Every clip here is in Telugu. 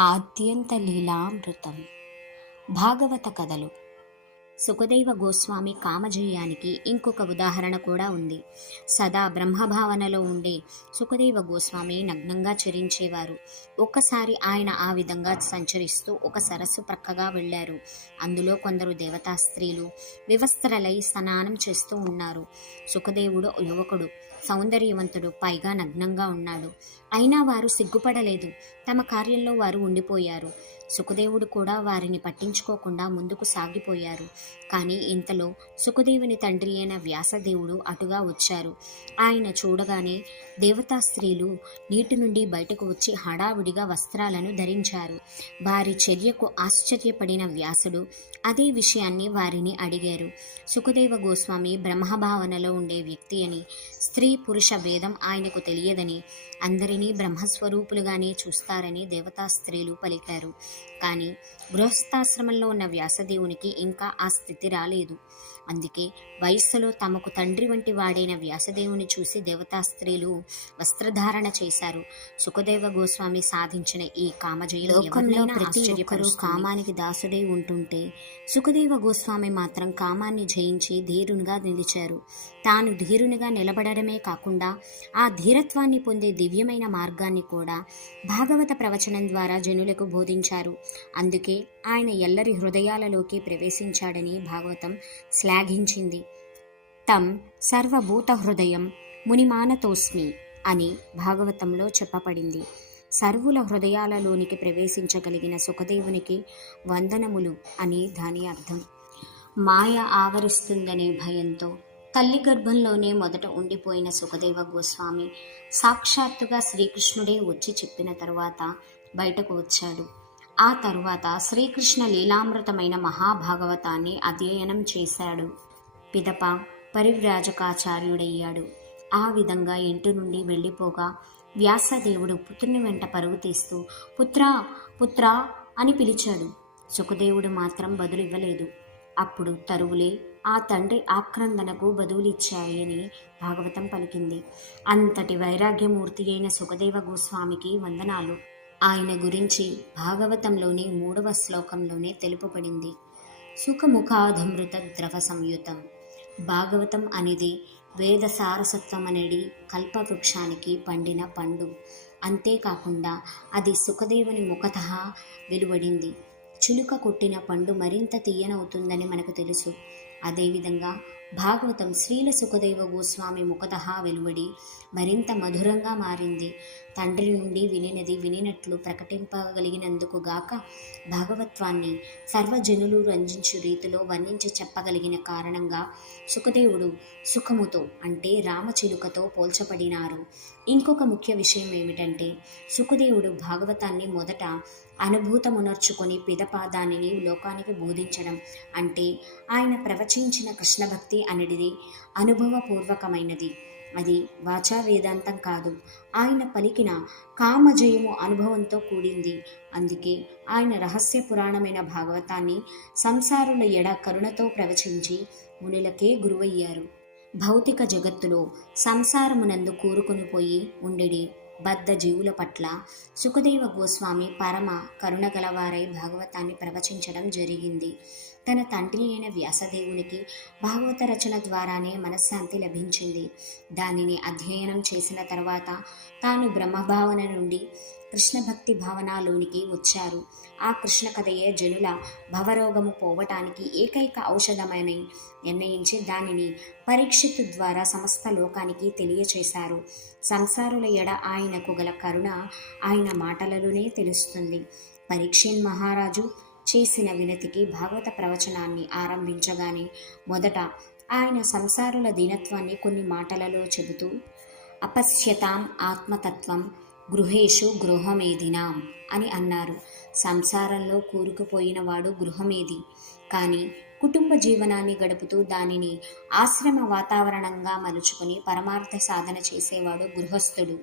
ఆద్యంత లీలామృతం. భాగవత కథలు. సుఖదేవ గోస్వామి కామజేయానికి ఇంకొక ఉదాహరణ కూడా ఉంది. సదా బ్రహ్మభావనలో ఉండే సుఖదేవ గోస్వామి నగ్నంగా చరించేవారు. ఒక్కసారి ఆయన ఆ విధంగా సంచరిస్తూ ఒక సరస్సు ప్రక్కగా వెళ్ళారు. అందులో కొందరు దేవతా స్త్రీలు వివస్త్రలై స్నానం చేస్తూ ఉన్నారు. సుఖదేవుడు యువకుడు. సౌందర్యవంతుడు పైగా నగ్నంగా ఉన్నాడు. అయినా వారు సిగ్గుపడలేదు. తమ కార్యంలో వారు ఉండిపోయారు. సుఖదేవుడు కూడా వారిని పట్టించుకోకుండా ముందుకు సాగిపోయారు. కానీ ఇంతలో సుఖదేవుని తండ్రి అయిన వ్యాసదేవుడు అటుగా వచ్చారు. ఆయన చూడగానే దేవతా స్త్రీలు నీటి నుండి బయటకు వచ్చి హడావుడిగా వస్త్రాలను ధరించారు. వారి చర్యకు ఆశ్చర్యపడిన వ్యాసుడు అదే విషయాన్ని వారిని అడిగారు. సుఖదేవ గోస్వామి బ్రహ్మభావనలో ఉండే వ్యక్తి అని స్త్రీ పురుష భేదం ఆయనకు తెలియదని అందరినీ బ్రహ్మస్వరూపులుగానే చూస్తారని దేవతా స్త్రీలు పలికారు. కానీ గృహస్థాశ్రమంలో ఉన్న వ్యాసదేవునికి ఇంకా ఆ స్థితి రాలేదు. అందుకే వయస్సులో తమకు తండ్రి వంటి వాడైన వ్యాసదేవుని చూసి దేవతా స్త్రీలు వస్త్రధారణ చేశారు. సుఖదేవ గోస్వామి సాధించిన ఈ కామజయం లోకంలో ఎవరినైనా ప్రతి ఒక్కరూ ఆశ్చర్యపరుస్తుంది. కామానికి దాసుడై ఉంటుంటే సుఖదేవ గోస్వామి మాత్రం కామాన్ని జయించి ధీరునిగా నిలిచారు. తాను ధీరునిగా నిలబడడమే కాకుండా ఆ ధీరత్వాన్ని పొందే దివ్యమైన మార్గాన్ని కూడా భాగవత ప్రవచనం ద్వారా జనులకు బోధించారు. అందుకే ఆయన ఎల్లరి హృదయాలలోకి ప్రవేశించాడని భాగవతం శ్లాఘించింది. తం సర్వభూత హృదయం మునిమానతోస్మి అని భాగవతంలో చెప్పబడింది. సర్వుల హృదయాలలోనికి ప్రవేశించగలిగిన సుఖదేవునికి వందనములు అని దాని అర్థం. మాయ ఆవరిస్తుందనే భయంతో తల్లి గర్భంలోనే మొదట ఉండిపోయిన సుఖదేవ గోస్వామి సాక్షాత్తుగా శ్రీకృష్ణుడే వచ్చి చెప్పిన తరువాత బయటకు వచ్చాడు. ఆ తరువాత శ్రీకృష్ణ లీలామృతమైన మహాభాగవతాన్ని అధ్యయనం చేశాడు. పిదప పరివ్రాజకాచార్యుడయ్యాడు. ఆ విధంగా ఇంటి నుండి వెళ్ళిపోగా వ్యాసదేవుడు పుత్రుని వెంట పరుగు తీస్తూ పుత్ర పుత్ర అని పిలిచాడు. సుఖదేవుడు మాత్రం బదులివ్వలేదు. అప్పుడు తరువులే ఆ తండ్రి ఆక్రందనకు బదువులిచ్చాయని భాగవతం పలికింది. అంతటి వైరాగ్యమూర్తి అయిన సుఖదేవ గోస్వామికి వందనాలు. ఆయన గురించి భాగవతంలోని మూడవ శ్లోకంలోనే తెలుపబడింది. సుఖముఖాధమృత ద్రవ సంయుతం భాగవతం అనేది వేద సారసత్వం అనేది కల్పవృక్షానికి పండిన పండు. అంతేకాకుండా అది సుఖదేవుని ముఖత వెలువడింది. చిలుక కొట్టిన పండు మరింత తీయనవుతుందని మనకు తెలుసు. అదేవిధంగా భాగవతం శ్రీల సుఖదేవ గోస్వామి ముఖత వెలువడి మరింత మధురంగా మారింది. తండ్రి నుండి వినినది వినినట్లు ప్రకటింపగలిగినందుకు గాక భాగవత్వాన్ని సర్వజనులు రంజించు రీతిలో వర్ణించి చెప్పగలిగిన కారణంగా సుఖదేవుడు సుఖముతో అంటే రామచిలుకతో పోల్చబడినారు. ఇంకొక ముఖ్య విషయం ఏమిటంటే సుఖదేవుడు భాగవతాన్ని మొదట అనుభూతమునర్చుకొని పిదప దానిని లోకానికి బోధించడం అంటే ఆయన ప్రవచించిన కృష్ణభక్తి అనేది అనుభవపూర్వకమైనది. అది వాచా వేదాంతం కాదు. ఆయన పలికిన కామజయము అనుభవంతో కూడింది. అందుకే ఆయన రహస్య పురాణమైన భాగవతాన్ని సంసారుల ఎడ కరుణతో ప్రవచించి మునులకే గురువయ్యారు. భౌతిక జగత్తులో సంసారమునందు కూరుకుని పోయి ఉండెడి బద్ధ జీవుల పట్ల సుఖదేవ గోస్వామి పరమ కరుణగలవారై భాగవతాన్ని ప్రవచించడం జరిగింది. తన తండ్రి అయిన వ్యాసదేవునికి భాగవత రచన ద్వారానే మనశ్శాంతి లభించింది. దానిని అధ్యయనం చేసిన తర్వాత తాను బ్రహ్మభావన నుండి కృష్ణభక్తి భావనలోనికి వచ్చారు. ఆ కృష్ణ కథయే జనుల భవరోగము పోవటానికి ఏకైక ఔషధమని నిర్ణయించి దానిని పరీక్షిత్ ద్వారా సమస్త లోకానికి తెలియచేశారు. సంసారుల ఎడ ఆయనకు గల కరుణ ఆయన మాటలలోనే తెలుస్తుంది. పరీక్షన్ మహారాజు చేసిన వినతికి భాగవత ప్రవచనాన్ని ఆరంభించగానే మొదట ఆయన సంసారుల దీనత్వాన్ని కొన్ని మాటలలో చెబుతూ అపశ్యతాం ఆత్మతత్వం గృహేషు గృహమేదినాం అని అన్నారు. సంసారంలో కూరుకుపోయిన వాడు గృహమేది. కానీ కుటుంబ జీవనాన్ని గడుపుతూ దానిని ఆశ్రమ వాతావరణంగా మలుచుకొని పరమార్థ సాధన చేసేవాడు గృహస్థుడు.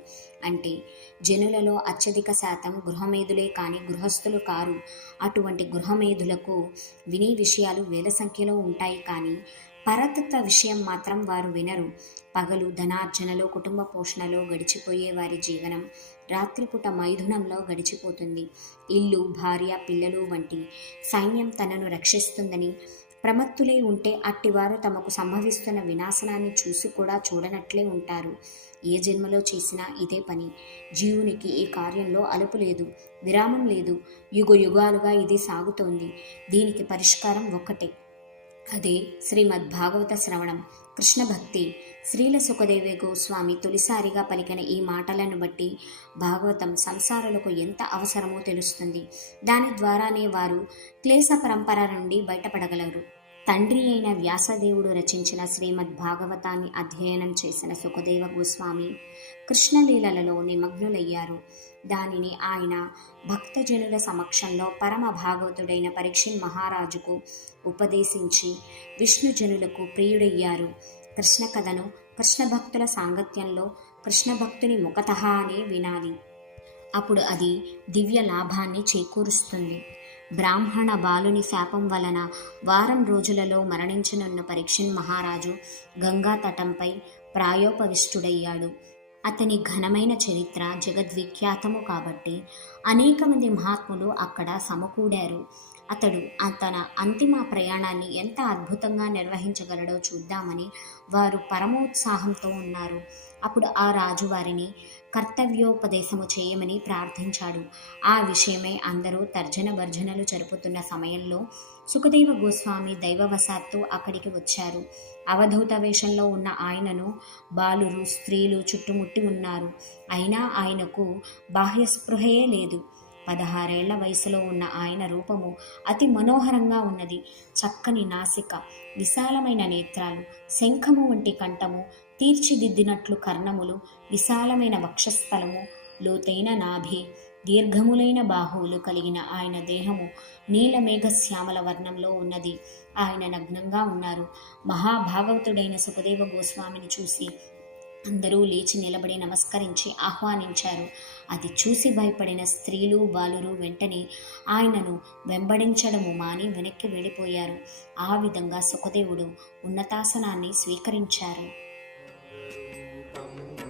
అంటే జనులలో అత్యధిక శాతం గృహమేధులే కానీ గృహస్థులు కారు. అటువంటి గృహమేధులకు వినే విషయాలు వేల సంఖ్యలో ఉంటాయి కానీ పరతత్వ విషయం మాత్రం వారు వినరు. పగలు ధనార్జనలో కుటుంబ పోషణలో గడిచిపోయే వారి జీవనం రాత్రిపూట మైథునంలో గడిచిపోతుంది. ఇల్లు భార్య పిల్లలు వంటి సైన్యం తనను రక్షిస్తుందని ప్రమత్తులై ఉంటే అట్టివారు తమకు సంభవిస్తున్న వినాశనాన్ని చూసి కూడా చూడనట్లే ఉంటారు. ఏ జన్మలో చేసినా ఇదే పని. జీవునికి ఈ కార్యంలో అలుపు లేదు విరామం లేదు. యుగ యుగాలుగా ఇది సాగుతోంది. దీనికి పరిష్కారం ఒక్కటే. అదే శ్రీమద్ భాగవత శ్రవణం. కృష్ణ భక్తి. శ్రీల సుఖదేవి గోస్వామి తొలిసారిగా పలికిన ఈ మాటలను బట్టి భాగవతం సంసారులకు ఎంత అవసరమో తెలుస్తుంది. దాని ద్వారానే వారు క్లేశ పరంపర నుండి బయటపడగలరు. తండ్రి అయిన వ్యాసదేవుడు రచించిన శ్రీమద్ భాగవతాన్ని అధ్యయనం చేసిన సుఖదేవ గోస్వామి కృష్ణలీలలో నిమగ్నులయ్యారు. దానిని ఆయన భక్తజనుల సమక్షంలో పరమ భాగవతుడైన పరీక్షిన్ మహారాజుకు ఉపదేశించి విష్ణుజనులకు ప్రియుడయ్యారు. కృష్ణ కథను కృష్ణ భక్తుల సాంగత్యంలో కృష్ణ భక్తుని ముఖత అనే వినాలి. అప్పుడు అది దివ్య లాభాన్ని చేకూరుస్తుంది. బ్రాహ్మణ బాలుని శాపం వలన వారం రోజులలో మరణించనున్న పరీక్షన్ మహారాజు గంగా తటంపై ప్రాయోపవిష్టుడయ్యాడు. అతని ఘనమైన చరిత్ర జగద్విఖ్యాతము కాబట్టి అనేక మంది మహాత్ములు అక్కడ సమకూడారు. అతడు తన అంతిమ ప్రయాణాన్ని ఎంత అద్భుతంగా నిర్వహించగలడో చూద్దామని వారు పరమోత్సాహంతో ఉన్నారు. అప్పుడు ఆ రాజు వారిని కర్తవ్యోపదేశము చేయమని ప్రార్థించాడు. ఆ విషయమై అందరూ తర్జన భర్జనలు జరుపుతున్న సమయంలో సుఖదేవ గోస్వామి దైవవశాత్తు అక్కడికి వచ్చారు. అవధూత వేషంలో ఉన్న ఆయనను బాలురు స్త్రీలు చుట్టుముట్టి ఉన్నారు. అయినా ఆయనకు బాహ్యస్పృహయే లేదు. పదహారేళ్ళ వయసులో ఉన్న ఆయన రూపము అతి మనోహరంగా ఉన్నది. చక్కని నాసిక విశాలమైన నేత్రాలు శంఖము వంటి కంఠము తీర్చిదిద్దినట్లు కర్ణములు విశాలమైన వక్షస్థలము లోతైన నాభి దీర్ఘములైన బాహువులు కలిగిన ఆయన దేహము నీలమేఘశ్యామల వర్ణంలో ఉన్నది. ఆయన నగ్నంగా ఉన్నారు. మహాభాగవతుడైన సుఖదేవ గోస్వామిని చూసి అందరూ లేచి నిలబడి నమస్కరించి ఆహ్వానించారు. అది చూసి భయపడిన స్త్రీలు బాలురు వెంటనే ఆయనను వెంబడించడము మాని వెనక్కి వెళ్ళిపోయారు. ఆ విధంగా సుఖదేవుడు ఉన్నతాసనాన్ని స్వీకరించారు.